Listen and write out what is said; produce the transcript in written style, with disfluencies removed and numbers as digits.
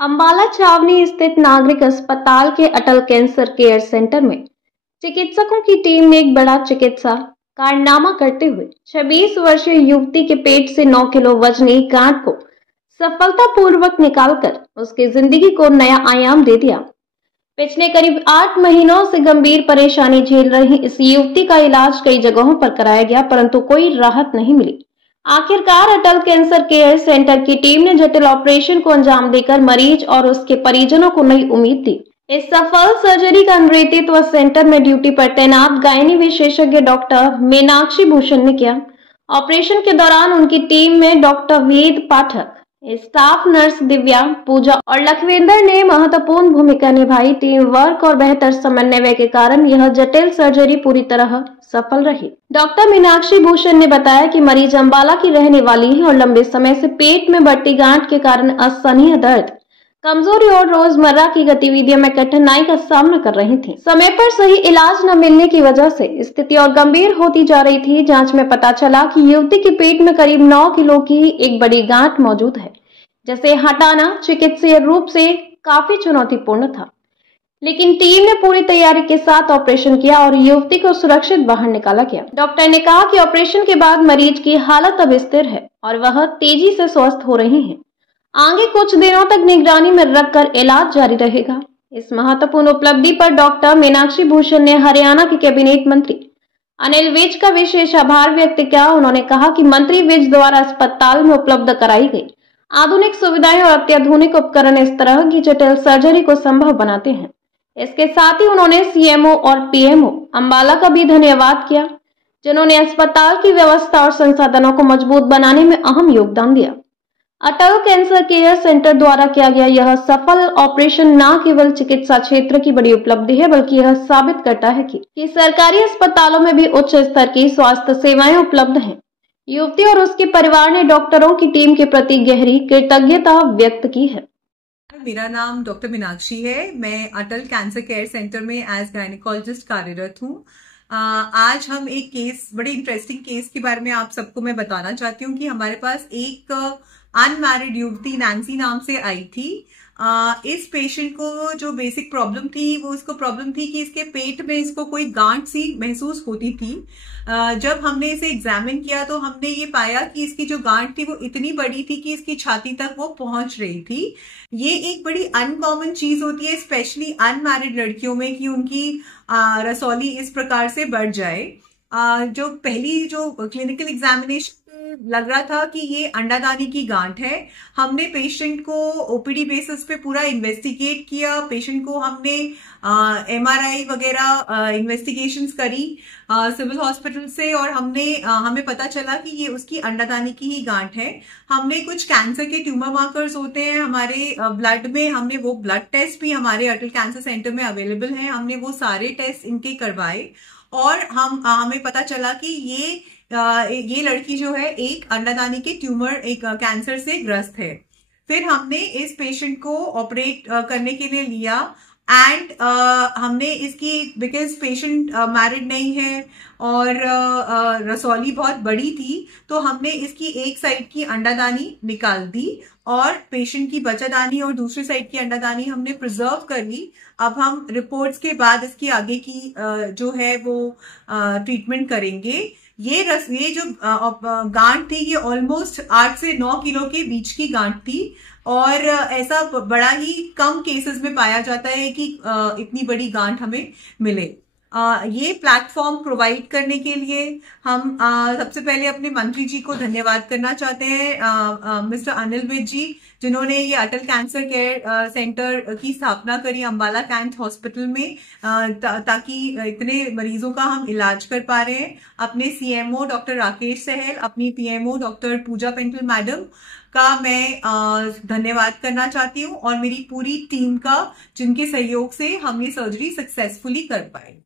अंबाला छावनी स्थित नागरिक अस्पताल के अटल कैंसर केयर सेंटर में चिकित्सकों की टीम ने एक बड़ा चिकित्सा कारनामा करते हुए 26 वर्षीय युवती के पेट से 9 किलो वजनी गांठ को सफलतापूर्वक निकालकर उसकी जिंदगी को नया आयाम दे दिया। पिछले करीब 8 महीनों से गंभीर परेशानी झेल रही इस युवती का इलाज कई जगहों पर कराया गया, परंतु कोई राहत नहीं मिली। आखिरकार अटल कैंसर केयर सेंटर की टीम ने जटिल ऑपरेशन को अंजाम देकर मरीज और उसके परिजनों को नई उम्मीद दी। इस सफल सर्जरी का नेतृत्व सेंटर में ड्यूटी पर तैनात गायनी विशेषज्ञ डॉक्टर मीनाक्षी भूषण ने किया। ऑपरेशन के दौरान उनकी टीम में डॉक्टर वेद पाठक, स्टाफ नर्स दिव्या, पूजा और लखविंदर ने महत्वपूर्ण भूमिका निभाई। टीम वर्क और बेहतर समन्वय के कारण यह जटिल सर्जरी पूरी तरह सफल रही। डॉक्टर मीनाक्षी भूषण ने बताया कि मरीज अंबाला की रहने वाली है और लंबे समय से पेट में बढ़ती गांठ के कारण असहनीय दर्द, कमजोरी और रोजमर्रा की गतिविधियों में कठिनाई का सामना कर रही थी। समय पर सही इलाज न मिलने की वजह से स्थिति और गंभीर होती जा रही थी। जांच में पता चला कि युवती के पेट में करीब 9 किलो की एक बड़ी गांठ मौजूद है, जिसे हटाना चिकित्सीय रूप से काफी चुनौतीपूर्ण था, लेकिन टीम ने पूरी तैयारी के साथ ऑपरेशन किया और युवती को सुरक्षित बाहर निकाला गया। डॉक्टर ने कहा कि ऑपरेशन के बाद मरीज की हालत अब स्थिर है और वह तेजी से स्वस्थ हो रही है। आगे कुछ दिनों तक निगरानी में रखकर इलाज जारी रहेगा। इस महत्वपूर्ण उपलब्धि पर डॉक्टर मीनाक्षी भूषण ने हरियाणा के कैबिनेट मंत्री अनिल विज का विशेष आभार व्यक्त किया। उन्होंने कहा कि मंत्री विज द्वारा अस्पताल में उपलब्ध कराई गई आधुनिक सुविधाएं और अत्याधुनिक उपकरण इस तरह की जटिल सर्जरी को संभव बनाते हैं। इसके साथ ही उन्होंने सीएमओ और पीएमओ अंबाला का भी धन्यवाद किया, जिन्होंने अस्पताल की व्यवस्था और संसाधनों को मजबूत बनाने में अहम योगदान दिया। अटल कैंसर केयर सेंटर द्वारा किया गया यह सफल ऑपरेशन न केवल चिकित्सा क्षेत्र की बड़ी उपलब्धि है, बल्कि यह साबित करता है कि सरकारी अस्पतालों में भी उच्च स्तर की स्वास्थ्य सेवाएं उपलब्ध हैं। युवती और उसके परिवार ने डॉक्टरों की टीम के प्रति गहरी कृतज्ञता व्यक्त की है। मेरा नाम डॉक्टर मीनाक्षी है। मैं अटल कैंसर केयर सेंटर में एज गायनेकोलॉजिस्ट कार्यरत हूँ। आज हम एक केस, बड़े इंटरेस्टिंग केस के बारे में आप सबको मैं बताना चाहती हूँ कि हमारे पास एक अनमैरिड युवती नैन्सी नाम से आई थी। इस पेशेंट को जो बेसिक प्रॉब्लम थी वो इसको प्रॉब्लम थी कि इसके पेट में इसको कोई गांठ सी महसूस होती थी। जब हमने इसे एग्जामिन किया तो हमने ये पाया कि इसकी जो गांठ थी वो इतनी बड़ी थी कि इसकी छाती तक वो पहुंच रही थी। ये एक बड़ी अनकॉमन चीज होती है, स्पेशली अनमैरिड लड़कियों में, कि उनकी रसौली इस प्रकार से बढ़ जाए। जो पहली जो क्लिनिकल एग्जामिनेशन लग रहा था कि ये अंडादानी की गांठ है। हमने पेशेंट को ओपीडी बेसिस पे पूरा इन्वेस्टिगेट किया। पेशेंट को हमने एमआरआई वगैरह इन्वेस्टिगेशंस करी सिविल हॉस्पिटल से, और हमें पता चला कि ये उसकी अंडादानी की ही गांठ है। हमने कुछ कैंसर के ट्यूमर मार्कर्स होते हैं हमारे ब्लड में, हमने वो ब्लड टेस्ट भी हमारे अटल कैंसर सेंटर में अवेलेबल हैं। हमने वो सारे टेस्ट इनके करवाए और हमें पता चला कि ये लड़की जो है एक अंडादानी के ट्यूमर, एक कैंसर से ग्रस्त है। फिर हमने इस पेशेंट को ऑपरेट करने के लिए लिया एंड हमने इसकी, बिकॉज पेशेंट मैरिड नहीं है और रसौली बहुत बड़ी थी, तो हमने इसकी एक साइड की अंडादानी निकाल दी और पेशेंट की बच्चादानी और दूसरी साइड की अंडादानी हमने प्रिजर्व कर ली। अब हम रिपोर्ट्स के बाद इसकी आगे की जो है वो ट्रीटमेंट करेंगे। ये जो गांठ थी ये ऑलमोस्ट 8 से 9 किलो के बीच की गांठ थी और ऐसा बड़ा ही कम केसेस में पाया जाता है कि इतनी बड़ी गांठ हमें मिले। ये प्लेटफॉर्म प्रोवाइड करने के लिए हम सबसे पहले अपने मंत्री जी को धन्यवाद करना चाहते हैं, मिस्टर अनिल विज जी, जिन्होंने ये अटल कैंसर केयर सेंटर की स्थापना करी अंबाला कैंट हॉस्पिटल में, ताकि इतने मरीजों का हम इलाज कर पा रहे हैं। अपने सीएमओ डॉक्टर राकेश सहल, अपनी पीएमओ डॉक्टर पूजा पेंटल मैडम का मैं धन्यवाद करना चाहती हूँ और मेरी पूरी टीम का, जिनके सहयोग से हम ये सर्जरी सक्सेसफुली कर पाए।